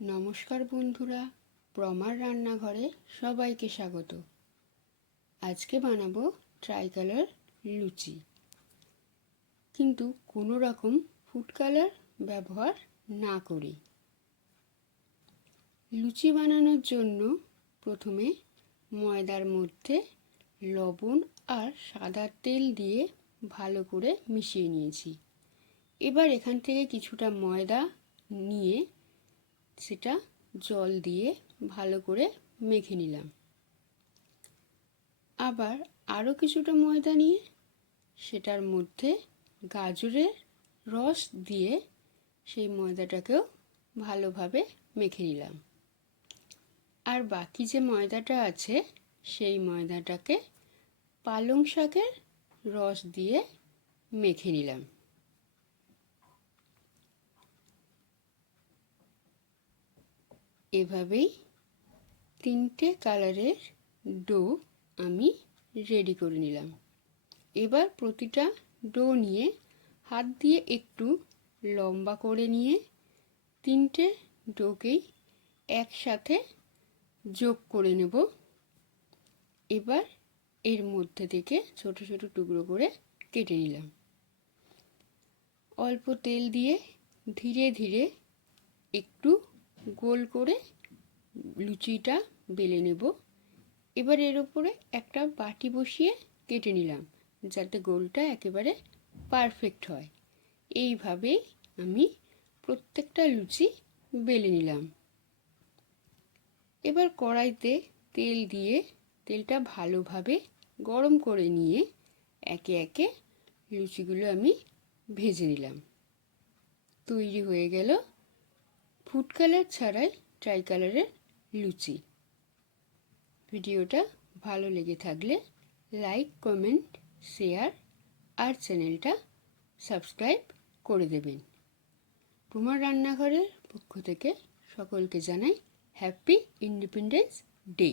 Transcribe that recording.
নমস্কার বন্ধুরা, প্রমার রান্নাঘরে সবাইকে স্বাগত। আজকে বানাবো ট্রাইকালার লুচি, কিন্তু কোনো রকম ফুড কালার ব্যবহার না করে। লুচি বানানোর জন্য প্রথমে ময়দার মধ্যে লবণ আর সাদা তেল দিয়ে ভালো করে মিশিয়ে নিয়েছি। এবার এখান থেকে কিছুটা ময়দা নিয়ে সেটা জল দিয়ে ভালো করে মেখে নিলাম। আবার আরও কিছুটা ময়দা নিয়ে সেটার মধ্যে গাজরের রস দিয়ে সেই ময়দাটাকেও ভালোভাবে মেখে নিলাম। আর বাকি যে ময়দাটা আছে সেই ময়দাটাকে পালং শাকের রস দিয়ে মেখে নিলাম। এভাবেই তিনটে কালারের ডো আমি রেডি করে নিলাম। এবার প্রতিটা ডো নিয়ে হাত দিয়ে একটু লম্বা করে নিয়ে তিনটে ডোকেই একসাথে যোগ করে নেব। এবার এর মধ্যে থেকে ছোট ছোট টুকরো করে কেটে নিলাম। অল্প তেল দিয়ে ধীরে ধীরে একটু গোল করে লুচিটা বেলে নেব। এবার এর উপরে একটা বাটি বসিয়ে কেটে নিলাম যাতে গোলটা একেবারে পারফেক্ট হয়। এইভাবেই আমি প্রত্যেকটা লুচি বেলে নিলাম। এবার কড়াইতে তেল দিয়ে তেলটা ভালোভাবে গরম করে নিয়ে একে একে লুচিগুলো আমি ভেজে নিলাম। তৈরি হয়ে গেল ফুড কালার ছাড়াই ট্রাই কালারের লুচি। ভিডিওটা ভালো লেগে থাকলে লাইক, কমেন্ট, শেয়ার আর চ্যানেলটা সাবস্ক্রাইব করে দেবেন। প্রমার রান্নাঘরের পক্ষ থেকে সকলকে জানাই হ্যাপি ইন্ডিপেন্ডেন্স ডে।